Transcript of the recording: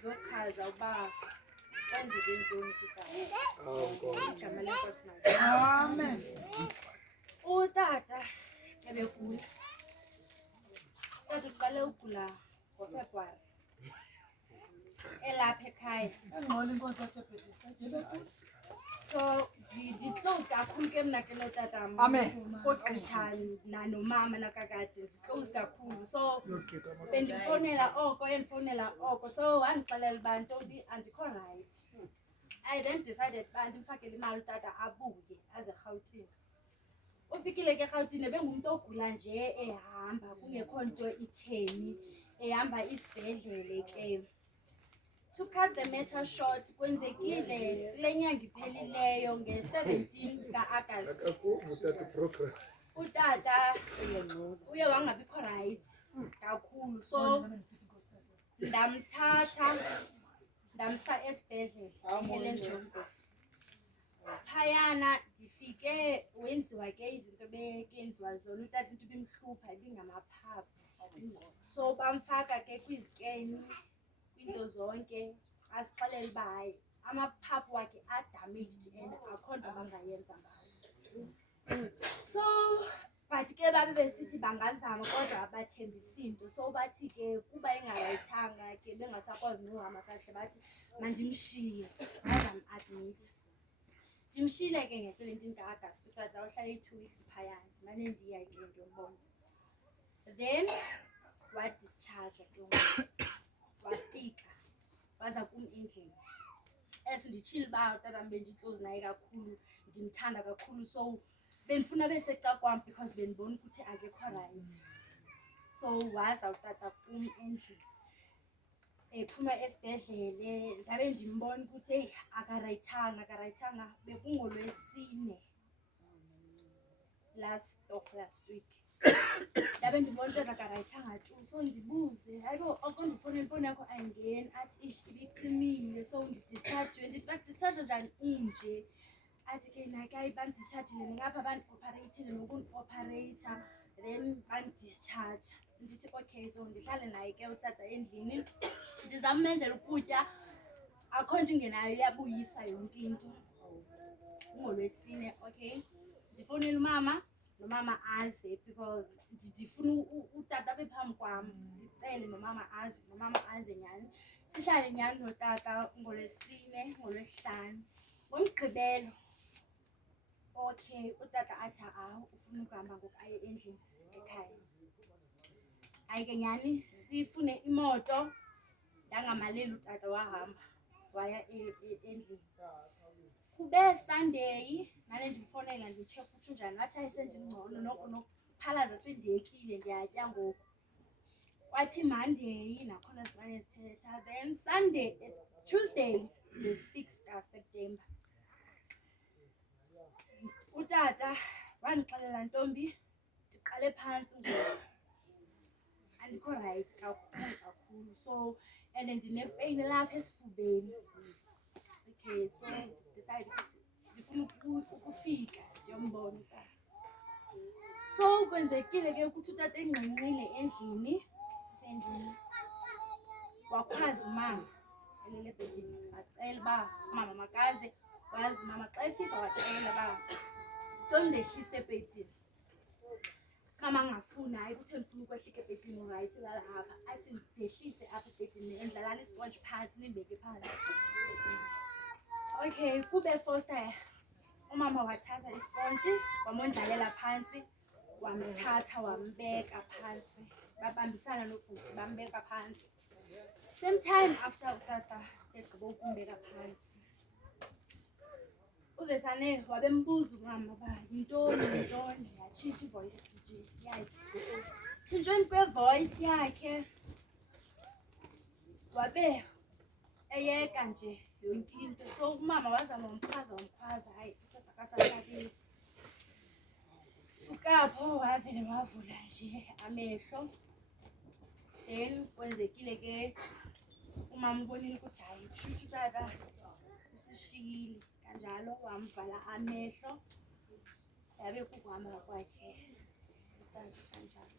ndizochaza ukuba kwenzeke ntoni igama lenkosi Amen. utata ebegula uqale ugula ngoFebruwari elapha ekhaya Engcola inkosi yasebhedisa. so ndi-close kakhulu ke mna ke notatam kogqitha nanomama nakakade ndi-close kakhulu so bendimfowunela oko so wandixelela uba ntombi andikho rayithi. I then decided uba ndimfakele imali utata abuye aze eRhawutini. Ufikile ke eRhawutini ebengumntu ogula nje ehamba kungekho nto itheni ehamba isibhedlele ke. To cut the matter short, kwenzekile kule nyanga iphelileyo nge-17 ka-Agasti utata uye wangabikho rayithi kakhulu so ndamthatha ndamsa esibhedlele Helen Joseph. Phayana ndifike wenziwa ke izinto bekenziwa zona utata into ibimhlupha ibingamaphaphu so bamfaka ke kwizikeni into zonke asixelele uba hayi amaphaphu wakhe adamaged and akho nto bangayenza ngayo. So but ke babe besithi bangazama kodwa abathembisi into so bathi ke kuba engarayithanga ke bengasakwazi nohamba kahle bathi mandimshiye bazam-admitha. Ndimshiyile ke nge-17 ka-Agasti utata uhlala i-2 weeks phayana ndimane ndiya ke ndiyombona. Then wadischarjwa ke wafika waza kum endlini nditshile uba utata bendiclose naye kakhulu ndimthanda kakhulu so bendifuna beseca kwam because bendibona ukuthi akekho rayithi. So waza utata kum endlini ephuma esibhedlele ndabe ndimbona ukuthi eyi akarayithanga bekungolwesine last week ndabe ndibona utata akarayithanga tu so ndibuze hayibo okondifowunela ifowuni yakho ayingeni athi ish ibicimile so ndidischarjiwe ndithi badischarja njani inje athi ke nakayi bandidischarjile ningapha bandi-opereyithile nokundiopereyitha then bandidischarja. Ndithi okay so ndihlale naye ke utata endlini ndizamenzela ukutya akho nto ingenayo iyabuyisa yonke into ungolwesine. Okay ndifowunela umama nomama aze because ndifuna utata abe phambi kwam ndicele nomama aze nyhani sihlale nyhani notata ngolwesine ngolwesihlanu. NgoMgqibelo okay utata athi ufuna ukuhamba ngoku aye endlini ekhaya. Hayi ke nyhani sifune imoto yangamaleli utata wahamba waya endlini. Kube Sunday mane ndimfowunela ndithe ukuthi unjani wathi hayi sendingcono nokuphalaza sendiyekile ndiyatya ngoku. Kwathi Monday nakhona simane sithetha then Sunday Tuesday the 6th kaSeptemba utata wandixelela ntombi ndiqale phantsi ngoku andikho rayithi kakhulu so and ndinepeyini lapha esifubeni. Okay so decide ukuthi ndifuna ukufika ndiyombona utata. So kwenzekile ke ukuthi utata engqengqile endlini sisendlini wakhwaza umama elele ebhedini wacela uba umama makaze wazi umama xa efika wacela uba ndicela undehlise ebhedini. Mama angafuni hayi kuthe ndifuna ukwehlika ebhedini urayithi lala apha athi ndehlise apha ebhedini ndlalala isponji phantsi nindibeke phantsi. Okay kube Foster umama wathatha isponji wamondlalela phantsi wamthatha wambeka phantsi babambisana nobhuti bambeka phantsi. Same time after utata egqiba ukumbeka phantsi uvesane wabembuza umama uba yintoni yatshintsha ivoyice nje yakhe tshintshweni kwevoyice yakhe wabe eyeka nje yonke into. So umama wazama wamkhwaza hayi utata kasahlabile. Sukapho wavele wavula nje amehlo then kwenzekile ke umama ubonile ukuthi hayi kushuthi utata usishiyile kanjalo wamvala amehlo yabe kukuhamba kwakhe utata kanjalo.